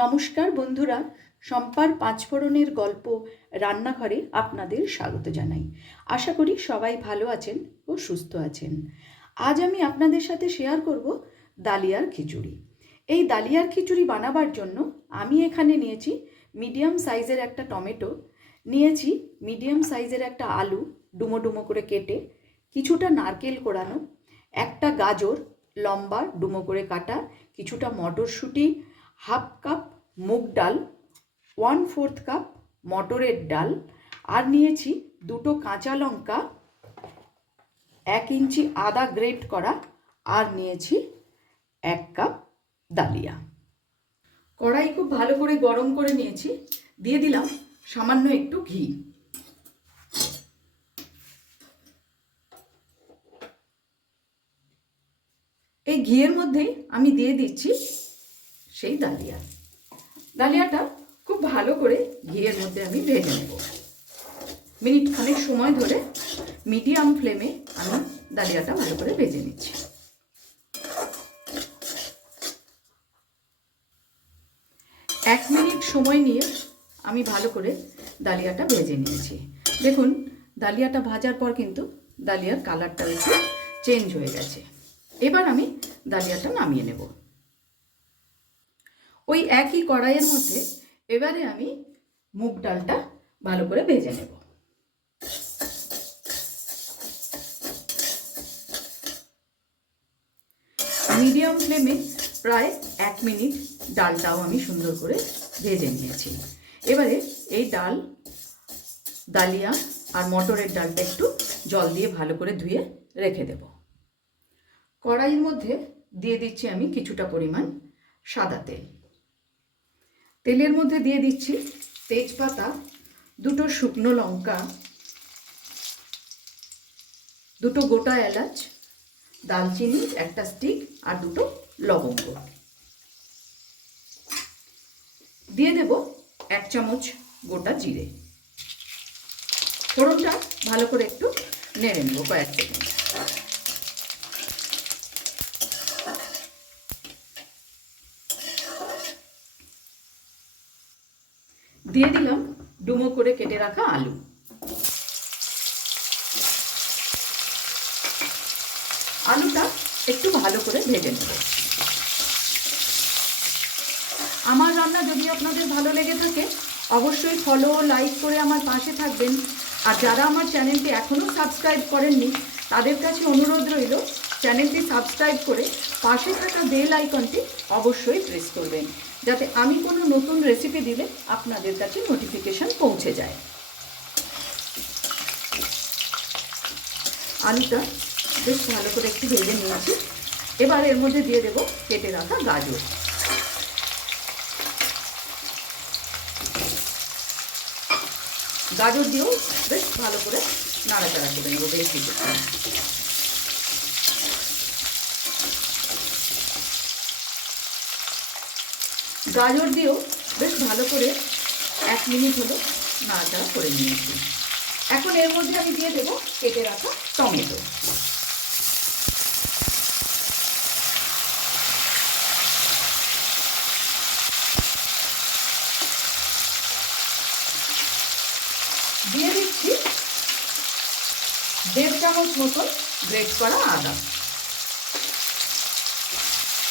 নমস্কার বন্ধুরা সম্পার পাঁচফোড়নের গল্প রান্নাঘরে আপনাদের স্বাগত জানাই। আশা করি সবাই ভালো আছেন ও সুস্থ আছেন। আজ আমি আপনাদের সাথে শেয়ার করব ডালিয়ার খিচুড়ি। এই ডালিয়ার খিচুড়ি বানাবার জন্য আমি এখানে নিয়েছি মিডিয়াম সাইজের একটা টমেটো, নিয়েছি মিডিয়াম সাইজের একটা আলু ডুমো ডুমো করে কেটে, কিছুটা নারকেল কোড়ানো একটা গাজর, লম্বা ডুমো করে কাটা, কিছুটা মটরশুঁটি হাফ কাপ মুগ ডাল, ওয়ান ফোর্থ কাপ মটরের ডাল আর নিয়েছি দুটো কাঁচা লঙ্কা, এক ইঞ্চি আদা গ্রেট করা আর নিয়েছি এক কাপ ডালিয়া। কড়াই খুব ভালো করে গরম করে নিয়েছি, দিয়ে দিলাম সামান্য একটু ঘি। এই ঘিয়ের মধ্যেই আমি দিয়ে দিচ্ছি সেই ডালিয়া। ডালিয়াটা খুব ভালো করে ঘিয়ের মধ্যে আমি ভেজে নেব। মিনিট খানেক সময় ধরে মিডিয়াম ফ্লেমে আমি ডালিয়াটা ভালো করে ভেজে নিচ্ছি। এক মিনিট সময় নিয়ে আমি ভালো করে ডালিয়াটা ভেজে নিয়েছি। দেখুন, ডালিয়াটা ভাজার পর কিন্তু ডালিয়ার কালারটা একটু চেঞ্জ হয়ে গেছে। এবার আমি ডালিয়াটা নামিয়ে নেব। ওই একই কড়াইয়ের মধ্যে এবারে আমি মুগ ডালটা ভালো করে ভেজে নেব। মিডিয়াম ফ্লেমে প্রায় এক মিনিট ডালটাও আমি সুন্দর করে ভেজে নিয়েছি। এবারে এই ডাল, ডালিয়া আর মটরের ডালটা একটু জল দিয়ে ভালো করে ধুয়ে রেখে দেব। কড়াইয়ের মধ্যে দিয়ে দিচ্ছি আমি কিছুটা পরিমাণ সাদা তেল। তেলের মধ্যে দিয়ে দিচ্ছি তেজপাতা, দুটো শুকনো লঙ্কা, দুটো গোটা এলাচ, দালচিনি, একটা স্টিক আর দুটো লবঙ্গ। দিয়ে দেব এক চামচ গোটা জিরে। ফোড়নটা ভালো করে একটু নেড়ে নেব কয়েক সেকেন্ড। দিয়ে দিলাম ডুমো করে কেটে রাখা আলু। আলুটা একটু ভালো করে ভেজে নেব। আমার রান্না যদি আপনাদের ভালো লেগে থাকে, অবশ্যই ফলো লাইক করে আমার পাশে থাকবেন। আর যারা আমার চ্যানেলটি এখনও সাবস্ক্রাইব করেননি, তাদের কাছে অনুরোধ রইল চ্যানেলটি সাবস্ক্রাইব করে পাশে থাকা বেল আইকনটি অবশ্যই প্রেস করবেন। যাতে আমি কোনো নতুন রেসিপি দিলে আপনাদের কাছে নোটিফিকেশান পৌঁছে যায়। আলুটা বেশ ভালো করে একটু ভেজে নিয়েছি। এবার এর মধ্যে দিয়ে দেব কেটে রাখা গাজর। গাজর দিয়েও বেশ ভালো করে নাড়াচাড়া করে নেব বেশ গাজর দিয়েও বেশ ভালো করে এক মিনিট হলো নাড়াচাড়া করে নিয়েছি। এখন এর মধ্যে আমি দিয়ে দেবো কেটে রাখা টমেটো। দিয়ে দিচ্ছি দেড় চামচ মতন গ্রেট করা আদা।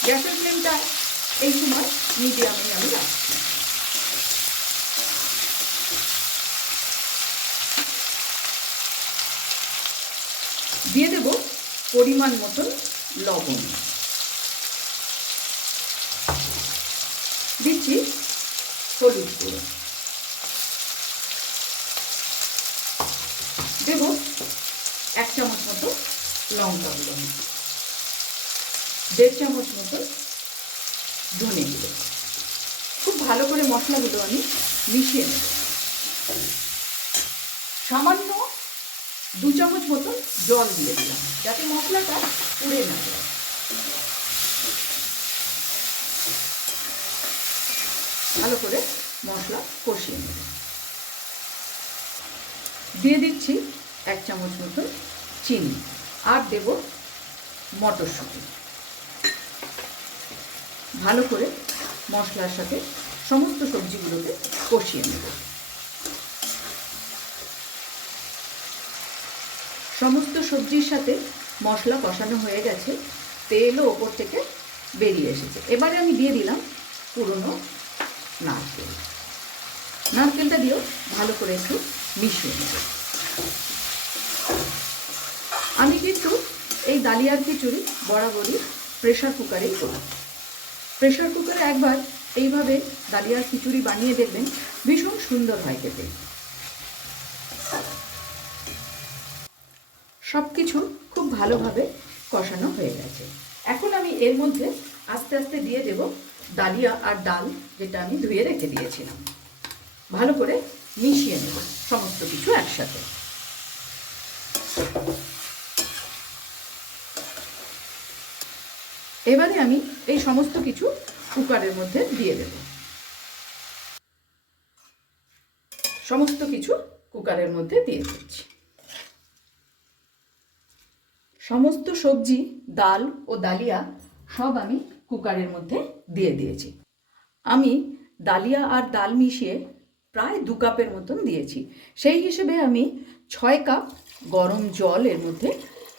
গ্যাসের ফ্লেমটা এই সময় মিডিয়ামে আমি দিয়ে দেব পরিমাণ মতন লবণ। দিচ্ছি হলুদ গুঁড়ো। দেব এক চামচ মতো লঙ্কা গুঁড়ো। দেড় চামচ মতো ধনে গুঁড়ো। খুব ভালো করে মশলাগুলো আমি মিশিয়ে নেব। সামান্য দু চামচ মতন জল দিয়ে দিলাম, যাতে মশলাটা পুড়ে না যায়। ভালো করে মশলা কষিয়ে নেব। দিয়ে দিচ্ছি এক চামচ মতন চিনি, আর দেব মটরশুঁটি। ভালো করে মশলার সাথে সমস্ত সবজিগুলোকে কষিয়ে নেব। সমস্ত সবজির সাথে মশলা কষানো হয়ে গেছে, তেলও ওপর থেকে বেরিয়ে এসেছে। এবারে আমি দিয়ে দিলাম পুরনো নারকেল। নারকেলটা দিয়েও ভালো করে একটু মিশিয়ে নেব। আমি কিন্তু এই দালিয়ার খিচুড়ি বরাবরই প্রেশার কুকারেই করি প্রেশার কুকারে একবার এইভাবে দালিয়ার খিচুড়ি বানিয়ে দেখবেন, ভীষণ সুন্দর হয় খেতে। সব কিছু খুব ভালোভাবে কষানো হয়ে গেছে। এখন আমি এর মধ্যে আস্তে আস্তে দিয়ে দেব ডালিয়া আর ডাল, যেটা আমি ধুয়ে রেখে দিয়েছিলাম। ভালো করে মিশিয়ে নেব সমস্ত কিছু একসাথে। এবারে আমি এই সমস্ত কিছু কুকারের মধ্যে দিয়ে দেব। সমস্ত কিছু কুকারের মধ্যে দিয়ে দিচ্ছি। সমস্ত সবজি, ডাল ও ডালিয়া সব আমি কুকারের মধ্যে দিয়ে দিয়েছি। আমি ডালিয়া আর ডাল মিশিয়ে প্রায় দু কাপের মতন দিয়েছি। সেই হিসেবে আমি ছয় কাপ গরম জল এর মধ্যে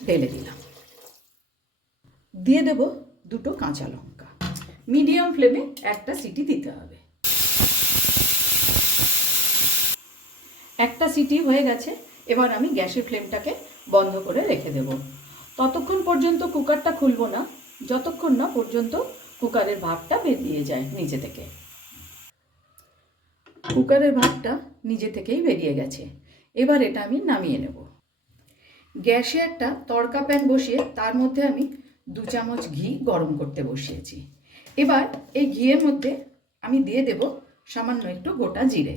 ঢেলে দিলাম। দিয়ে দেব দুটো কাঁচা লঙ্কা। মিডিয়াম ফ্লেমে একটা সিটি দিতে হবে। একটা সিটি হয়ে গেছে, এবার আমি গ্যাসের ফ্লেমটাকে বন্ধ করে রেখে দেব। ততক্ষণ পর্যন্ত কুকারটা খুলবো না, যতক্ষণ না পর্যন্ত কুকারের ভাবটা বেরিয়ে যায় নিজে থেকে। কুকারের ভাবটা নিজে থেকেই বেরিয়ে গেছে। এবার এটা আমি নামিয়ে নেব। গ্যাসে একটা তড়কা প্যান বসিয়ে তার মধ্যে আমি দু চামচ ঘি গরম করতে বসিয়েছি। এবার এই ঘিয়ের মধ্যে আমি দিয়ে দেব সামান্য একটু গোটা জিরে।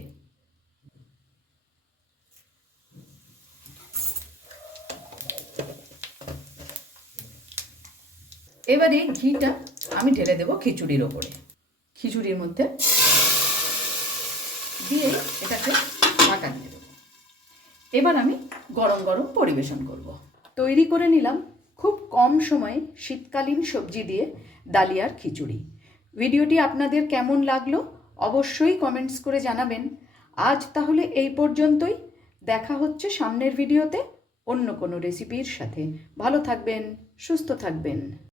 এবার ঘিটা আমি ঢেলে দেব খিচুড়ির ওপরে। খিচুড়ির মধ্যে দিয়ে এটাকে ঢাকা দিয়ে দেবো। এবার আমি গরম গরম পরিবেশন করব। তৈরি করে নিলাম খুব কম সময়ে শীতকালীন সবজি দিয়ে ডালিয়ার খিচুড়ি। ভিডিওটি আপনাদের কেমন লাগল অবশ্যই কমেন্টস করে জানাবেন। আজ তাহলে এই পর্যন্তই। দেখা হচ্ছে সামনের ভিডিওতে অন্য কোনো রেসিপির সাথে। ভালো থাকবেন, সুস্থ থাকবেন।